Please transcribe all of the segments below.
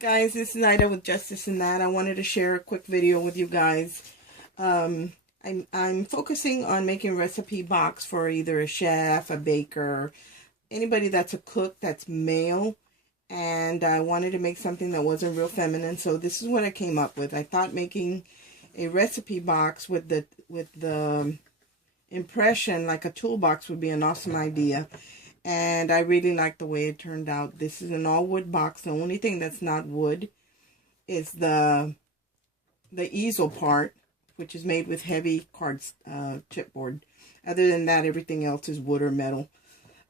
Guys, this is Ida with Just This and That. I wanted to share a quick video with you guys. I'm focusing on making recipe box for either a chef, a baker, anybody that's a cook that's male, and I wanted to make something that wasn't real feminine. So this is what I came up with. I thought making a recipe box with the impression like a toolbox would be an awesome idea. And I really like the way it turned out. This is an all wood box. The only thing that's not wood is the easel part, which is made with heavy card chipboard. Other than that, everything else is wood or metal.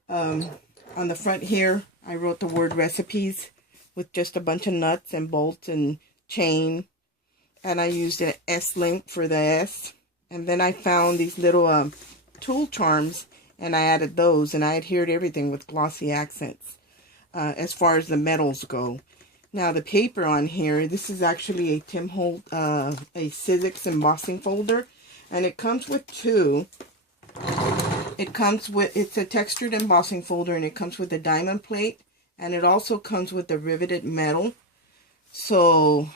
On the front here, I wrote the word recipes with just a bunch of nuts and bolts and chain. And I used an S-link for the S. And then I found these little tool charms, and I added those, and I adhered everything with glossy accents as far as the metals go. Now the paper on here, this is actually a Tim Holtz, a Sizzix embossing folder, and it comes with two. It's a textured embossing folder, and it comes with a diamond plate, and it also comes with the riveted metal. So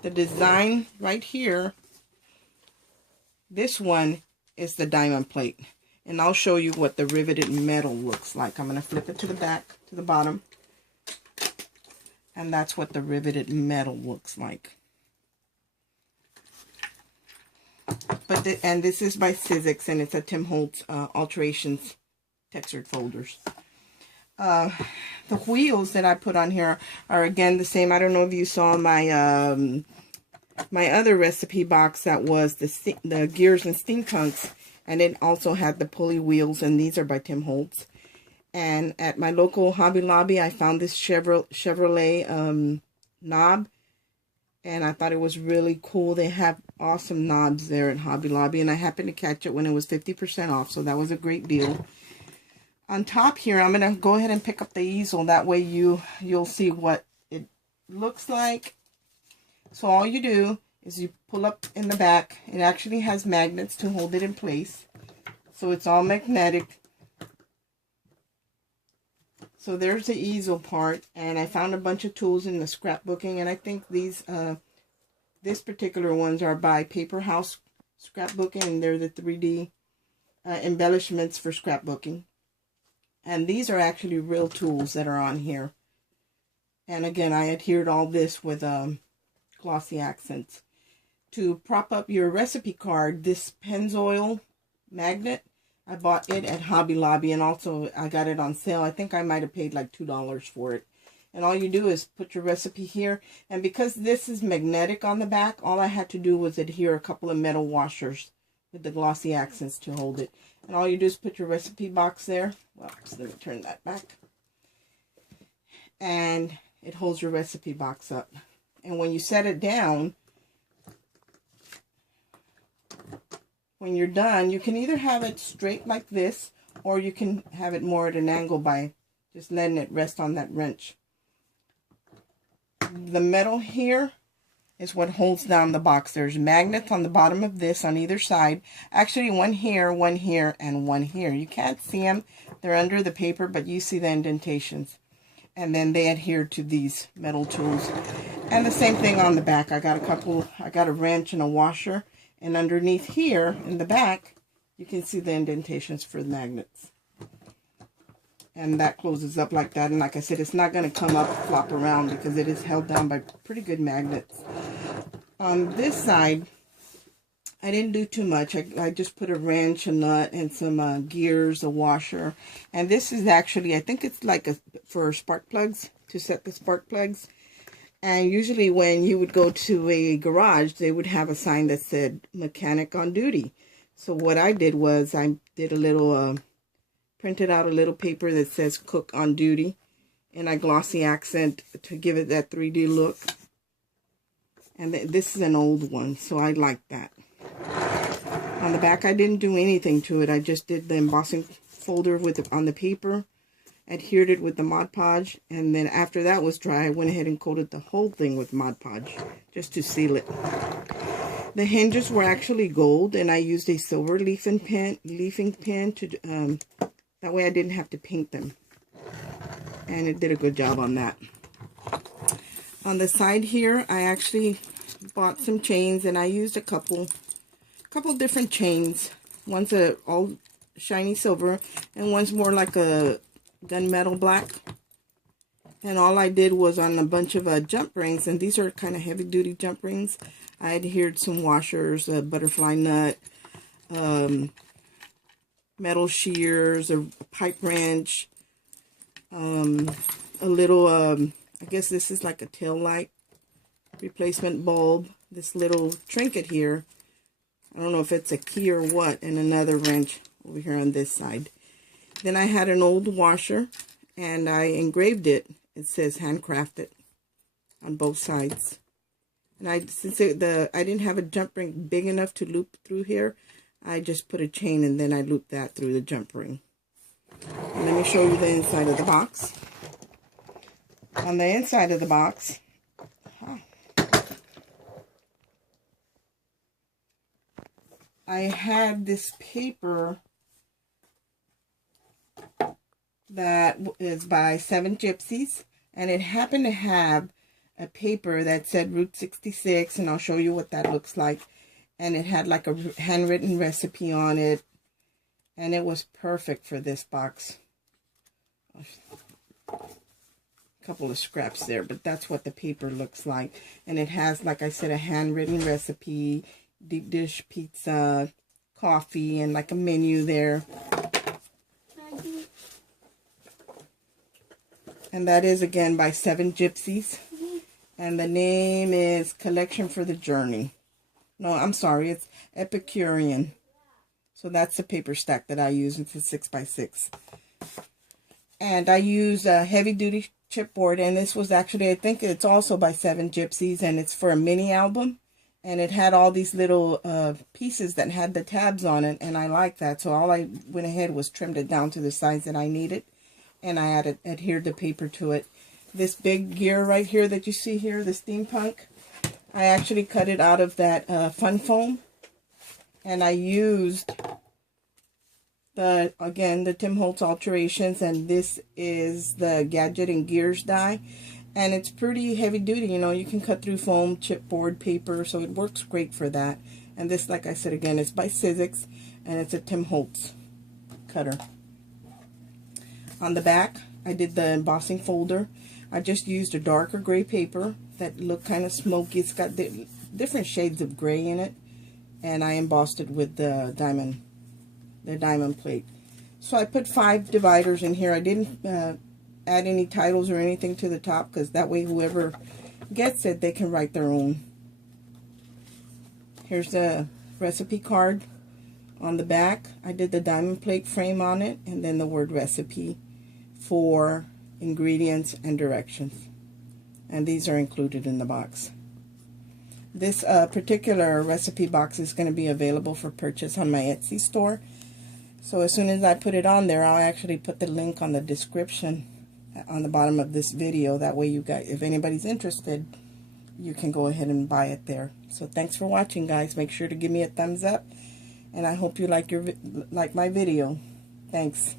the design right here, this one is the diamond plate. And I'll show you what the riveted metal looks like. I'm going to flip it to the back, to the bottom. And that's what the riveted metal looks like. And this is by Sizzix, and it's a Tim Holtz Alterations textured folders. The wheels that I put on here are again the same. I don't know if you saw my my other recipe box that was the Gears and Steampunks. And it also had the pulley wheels, and these are by Tim Holtz. And at my local Hobby Lobby, I found this Chevrolet knob, and I thought it was really cool. They have awesome knobs there at Hobby Lobby, and I happened to catch it when it was 50% off, so that was a great deal. On top here, I'm going to go ahead and pick up the easel. That way you'll see what it looks like. So all you do is you pull up in the back. It actually has magnets to hold it in place. So it's all magnetic. So there's the easel part. And I found a bunch of tools in the scrapbooking. And I think these, this particular ones are by Paper House Scrapbooking. And they're the 3D embellishments for scrapbooking. And these are actually real tools that are on here. And again, I adhered all this with glossy accents. To prop up your recipe card, this Pennzoil magnet, I bought it at Hobby Lobby, and also I got it on sale. I think I might have paid like $2 for it. And all you do is put your recipe here, and because this is magnetic on the back, all I had to do was adhere a couple of metal washers with the glossy accents to hold it. And all you do is put your recipe box there. Well, so let me turn that back. And it holds your recipe box up. And when you set it down, when you're done, you can either have it straight like this, or you can have it more at an angle by just letting it rest on that wrench. The metal here is what holds down the box. There's magnets on the bottom of this on either side. Actually, one here, and one here. You can't see them. They're under the paper, but you see the indentations. And then they adhere to these metal tools. And the same thing on the back. I got a wrench and a washer. And underneath here, in the back, you can see the indentations for the magnets. And that closes up like that. And like I said, it's not going to come up, flop around, because it is held down by pretty good magnets. On this side, I didn't do too much. I just put a wrench, a nut, and some gears, a washer. And this is actually, I think it's like for spark plugs, to set the spark plugs. And usually when you would go to a garage, they would have a sign that said mechanic on duty. So what I did was I did a little, printed out a little paper that says cook on duty. And I glossy accent to give it that 3D look. And this is an old one, so I like that. On the back, I didn't do anything to it. I just did the embossing folder on the paper. Adhered it with the Mod Podge, and then after that was dry, I went ahead and coated the whole thing with Mod Podge just to seal it. The hinges were actually gold, and I used a silver leafing pen to that way I didn't have to paint them, and it did a good job on that. On the side here, I actually bought some chains, and I used a couple different chains. One's a all shiny silver, and one's more like a gunmetal black. And all I did was on a bunch of jump rings, and these are kind of heavy duty jump rings. I adhered some washers, a butterfly nut, metal shears, a pipe wrench, a little, I guess this is like a tail light replacement bulb, this little trinket here. I don't know if it's a key or what, and another wrench over here on this side. Then I had an old washer, and I engraved it. It says handcrafted on both sides. And since I didn't have a jump ring big enough to loop through here, I just put a chain and then I looped that through the jump ring. And let me show you the inside of the box. On the inside of the box, I had this paper that is by Seven Gypsies, and it happened to have a paper that said Route 66, and I'll show you what that looks like. And it had like a handwritten recipe on it, and it was perfect for this box. A couple of scraps there, but that's what the paper looks like. And it has, like I said, a handwritten recipe, deep dish pizza, coffee, and like a menu there. And that is, again, by Seven Gypsies. And the name is Collection for the Journey. No, I'm sorry, it's Epicurean. So that's the paper stack that I use. It's a 6x6. And I use a heavy-duty chipboard. And this was actually, I think it's also by Seven Gypsies. And it's for a mini album. And it had all these little pieces that had the tabs on it. And I like that. So all I went ahead was trimmed it down to the size that I needed. And I adhered the paper to it. This big gear right here that you see here, the steampunk, I actually cut it out of that fun foam. And I used, the Tim Holtz Alterations. And this is the Gadget and Gears die. And it's pretty heavy duty, you know. You can cut through foam, chipboard, paper. So it works great for that. And this, like I said again, is by Sizzix. And it's a Tim Holtz cutter. On the back, I did the embossing folder. I just used a darker gray paper that looked kind of smoky. It's got different shades of gray in it. And I embossed it with the diamond plate. So I put 5 dividers in here. I didn't add any titles or anything to the top, because that way whoever gets it, they can write their own. Here's the recipe card. On the back, I did the diamond plate frame on it, and then the word recipe for ingredients and directions. And these are included in the box. This particular recipe box is going to be available for purchase on my Etsy store. So as soon as I put it on there, I'll actually put the link on the description on the bottom of this video. That way you guys, if anybody's interested, you can go ahead and buy it there. So thanks for watching, guys. Make sure to give me a thumbs up, and I hope you like my video. Thanks.